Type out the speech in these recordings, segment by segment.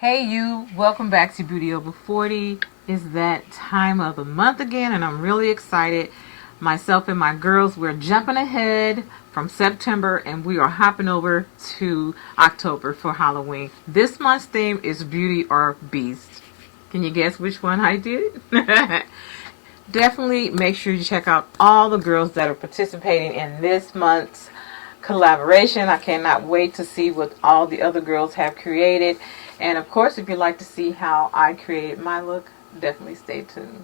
Hey you, welcome back to Beauty Over 40. It's that time of the month again and I'm really excited. Myself and my girls, we're jumping ahead from September and we are hopping over to October for Halloween. This month's theme is Beauty or Beast. Can you guess which one I did? Definitely make sure you check out all the girls that are participating in this month's collaboration. I cannot wait to see what all the other girls have created. And of course, if you'd like to see how I created my look, definitely stay tuned.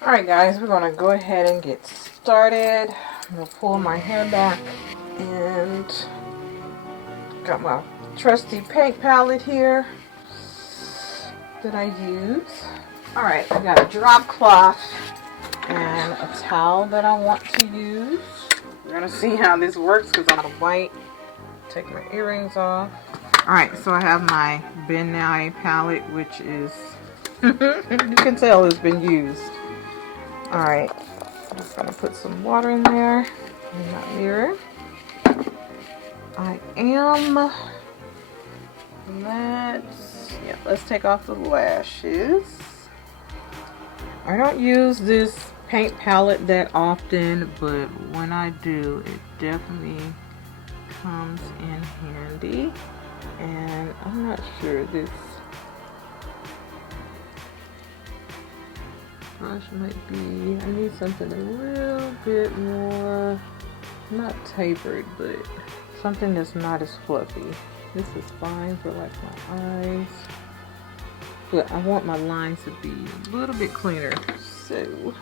Alright guys, we're going to go ahead and get started. I'm going to pull my hair back and got my trusty paint palette here that I use. Alright, I got a drop cloth and a towel that I want to use. We're going to see how this works because I'm white. Take my earrings off. Alright, so I have my Ben Nye palette, which is, you can tell it's been used. Alright, I'm just going to put some water in there in my mirror. Let's take off the lashes. I don't use this paint palette that often, but when I do, it definitely comes in handy. And I'm not sure this brush might be, I need something a little bit more, not tapered, but something that's not as fluffy. This is fine for like my eyes, but I want my lines to be a little bit cleaner. So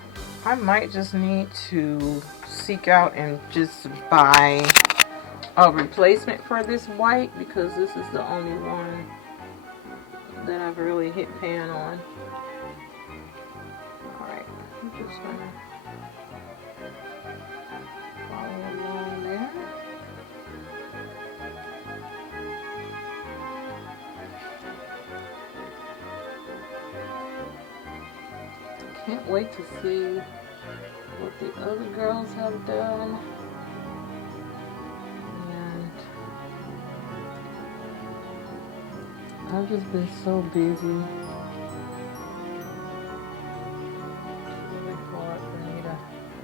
I might just need to seek out and just buy a replacement for this white because this is the only one that I've really hit pan on. I'm just gonna follow along there. Can't wait to see what the other girls have done. And I've just been so busy.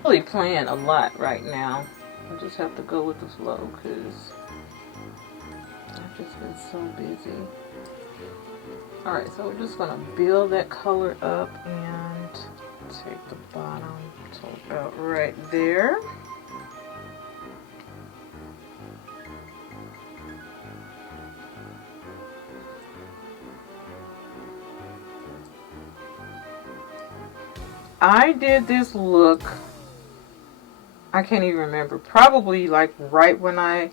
Really playing a lot right now. I just have to go with the flow because I've just been so busy. Alright, so we're just going to build that color up and take the bottom to about right there. I did this look, I can't even remember, probably like right when I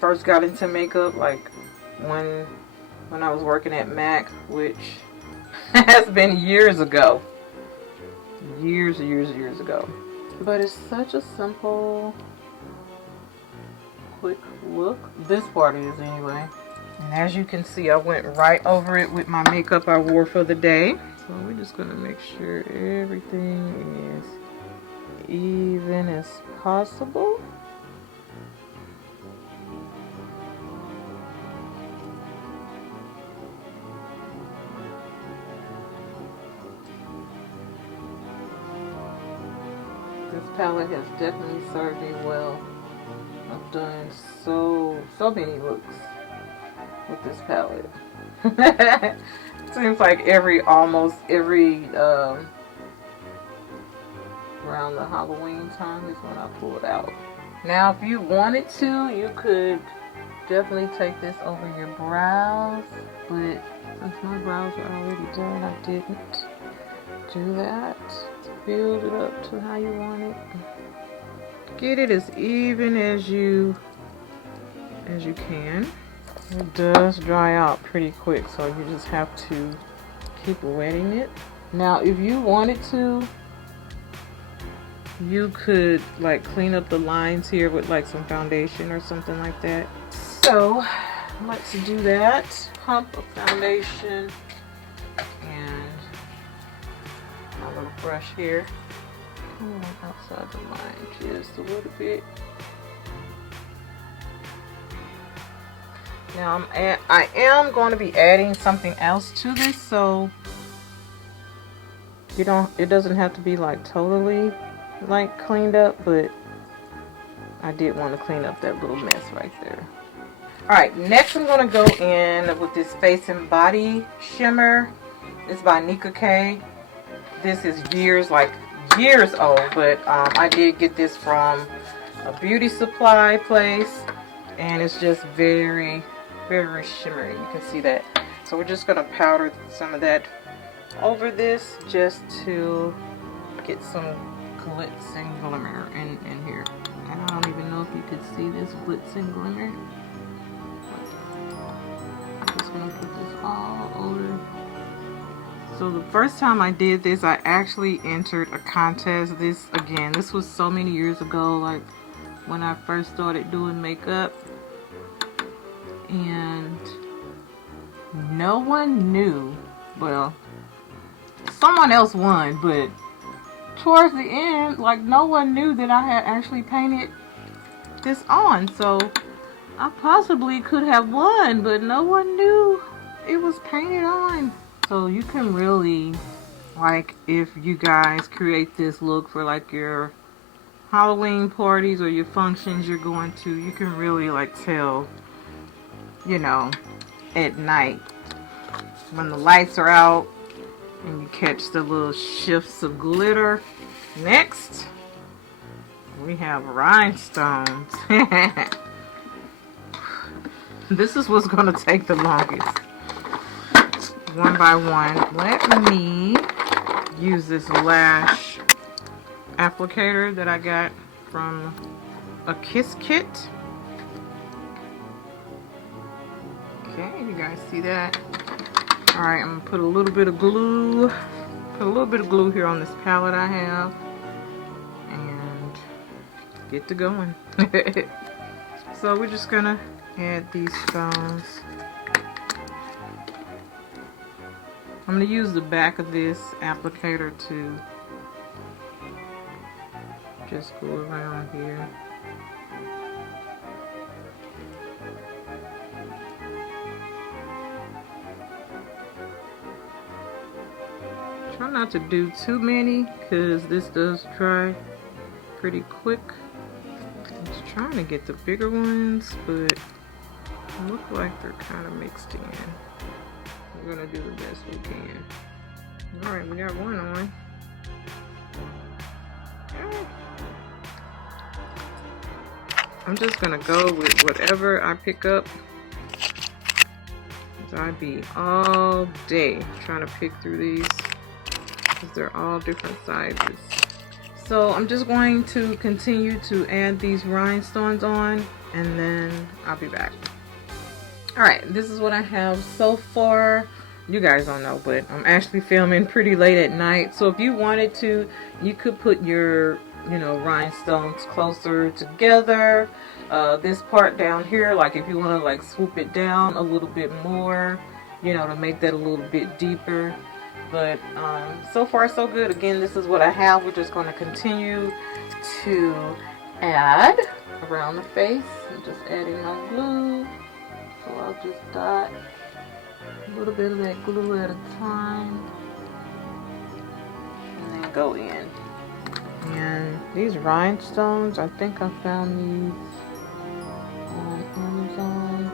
first got into makeup, like when I was working at MAC, which has been years ago. Years ago. But it's such a simple, quick look. This part is anyway. And as you can see, I went right over it with my makeup I wore for the day. So we're just going to make sure everything is even as possible. This palette has definitely served me well. I've done so many looks with this palette. Seems like almost every around the Halloween time is when I pull it out. Now, if you wanted to, you could definitely take this over your brows, but since my brows are already done, I didn't do that. Build it up to how you want it. Get it as even as you can. It does dry out pretty quick, so you just have to keep wetting it. Now, if you wanted to, you could like clean up the lines here with like some foundation or something like that. So let's do that. Pump of foundation and my little brush here. Outside the line just a little bit. Now I am going to be adding something else to this, so it doesn't have to be like totally like cleaned up, but I did want to clean up that little mess right there. Alright, next I'm going to go in with this Face and Body shimmer. It's by Nika K. This is years old, but I did get this from a beauty supply place, and it's just very, very shimmery. You can see that. So we're just going to powder some of that over this just to get some glitz and glimmer in here. And I don't even know if you could see this glitz and glimmer. I'm just going to put this all over. So the first time I did this, I actually entered a contest. This was so many years ago, like when I first started doing makeup. And no one knew, well, someone else won, but towards the end, like no one knew that I had actually painted this on. So I possibly could have won, but no one knew it was painted on. So you can really, like, if you guys create this look for like your Halloween parties or your functions you're going to, you can really like tell, you know, at night when the lights are out and you catch the little shifts of glitter. Next, we have rhinestones. This is what's going to take the longest. One by one. Let me use this lash applicator that I got from a Kiss Kit. Okay, you guys see that? Alright, I'm going to put a little bit of glue. Put a little bit of glue here on this palette I have. And get to going. So we're just going to add these stones. I'm going to use the back of this applicator to just go around here. Try not to do too many because this does dry pretty quick. I'm just trying to get the bigger ones, but they look like they're kind of mixed in. We're gonna do the best we can. Alright, we got one on. I'm just gonna go with whatever I pick up. I be all day trying to pick through these because they're all different sizes. So I'm just going to continue to add these rhinestones on, and then I'll be back. Alright, this is what I have so far. You guys don't know, but I'm actually filming pretty late at night. So if you wanted to, you could put your, you know, rhinestones closer together. This part down here, like if you want to like swoop it down a little bit more, you know, to make that a little bit deeper. But so far so good. Again, this is what I have. We're just going to continue to add around the face. I'm just adding my glue. So I'll just dot a little bit of that glue at a time and then go in. And these rhinestones, I think I found these on Amazon.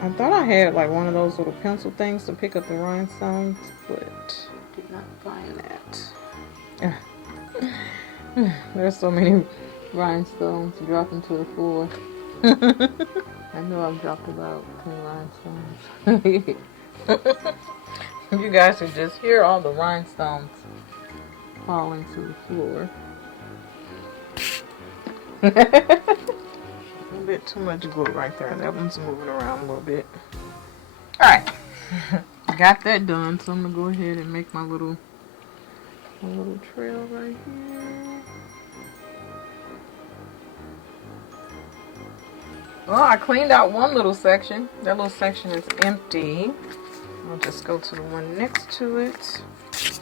I thought I had like one of those little pencil things to pick up the rhinestones, but did not find that. There's so many rhinestones dropping to the floor. I know I've dropped about 10 rhinestones. You guys can just hear all the rhinestones falling to the floor. A bit too much glue right there. That one's moving around a little bit. Alright. Got that done, so I'm gonna go ahead and make my little trail right here. Well, I cleaned out one little section. That little section is empty. I'll just go to the one next to it.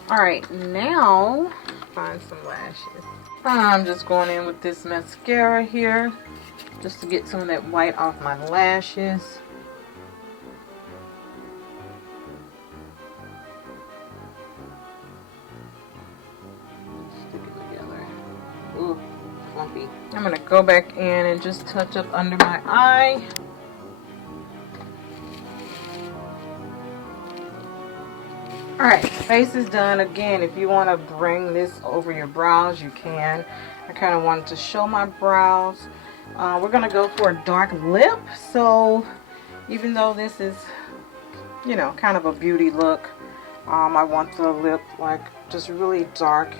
Alright, now find some lashes. I'm just going in with this mascara here just to get some of that white off my lashes. Stick it together. Ooh, clumpy. I'm going to go back in and just touch up under my eye. Alright, face is done. Again, if you want to bring this over your brows, you can. I kind of wanted to show my brows. We're going to go for a dark lip. So, even though this is, you know, kind of a beauty look, I want the lip like just really dark.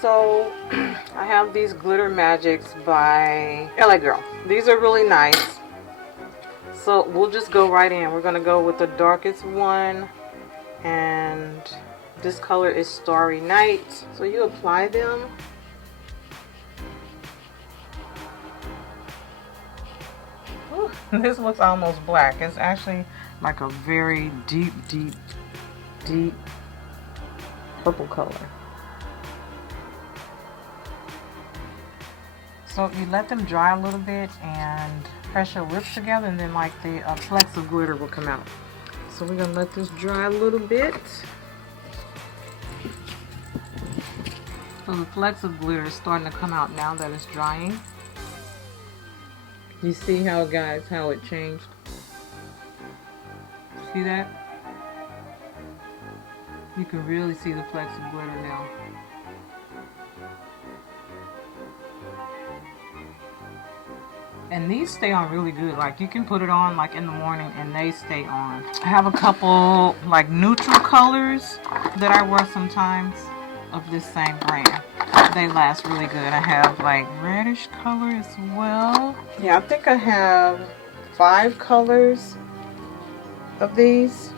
So, I have these Glitter Magics by LA Girl. These are really nice. So, we'll just go right in. We're going to go with the darkest one. And this color is Starry Night. So you apply them. Ooh, this looks almost black. It's actually like a very deep purple color. So you let them dry a little bit and press your lips together, and then like the flecks of glitter will come out. So we're going to let this dry a little bit. So the flecks of glitter is starting to come out now that it's drying. You see how, guys, how it changed? See that? You can really see the flecks of glitter now. And these stay on really good. Like you can put it on like in the morning and they stay on. I have a couple like neutral colors that I wear sometimes of this same brand. They last really good. I have like reddish color as well. Yeah, I think I have 5 colors of these.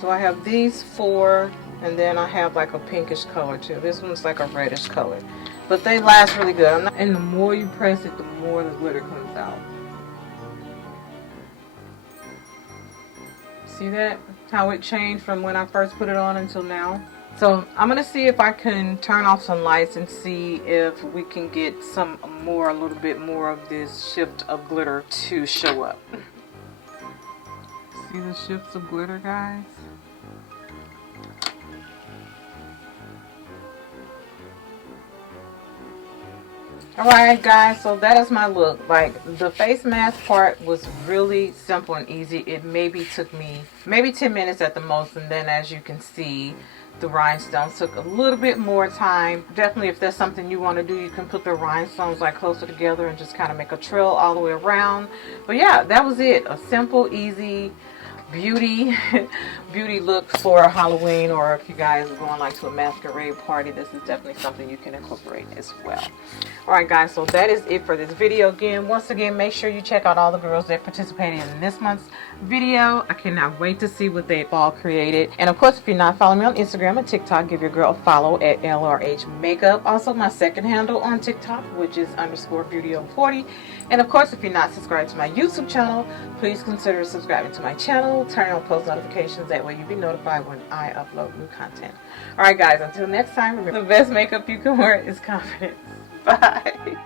So I have these 4, and then I have like a pinkish color too. This one's like a reddish color. But they last really good. And the more you press it, the more the glitter comes out. See that? How it changed from when I first put it on until now. So I'm going to see if I can turn off some lights and see if we can get some more, a little bit more of this shift of glitter to show up. See the shifts of glitter, guys? Alright guys, so that is my look. Like the face mask part was really simple and easy. It maybe took me 10 minutes at the most, and then as you can see, the rhinestones took a little bit more time. Definitely if that's something you want to do, you can put the rhinestones like closer together and just kind of make a trail all the way around. But yeah, that was it. A simple, easy beauty look for Halloween, or if you guys are going like to a masquerade party, this is definitely something you can incorporate as well. Alright guys, so that is it for this video. Once again, make sure you check out all the girls that participated in this month's video. I cannot wait to see what they've all created. And of course, if you're not following me on Instagram and TikTok, give your girl a follow at LRH Makeup. Also my second handle on TikTok, which is _beauty40. And of course, if you're not subscribed to my YouTube channel, please consider subscribing to my channel. Turn on post notifications, that way you'll be notified when I upload new content. Alright guys, until next time, remember, the best makeup you can wear is confidence. Bye.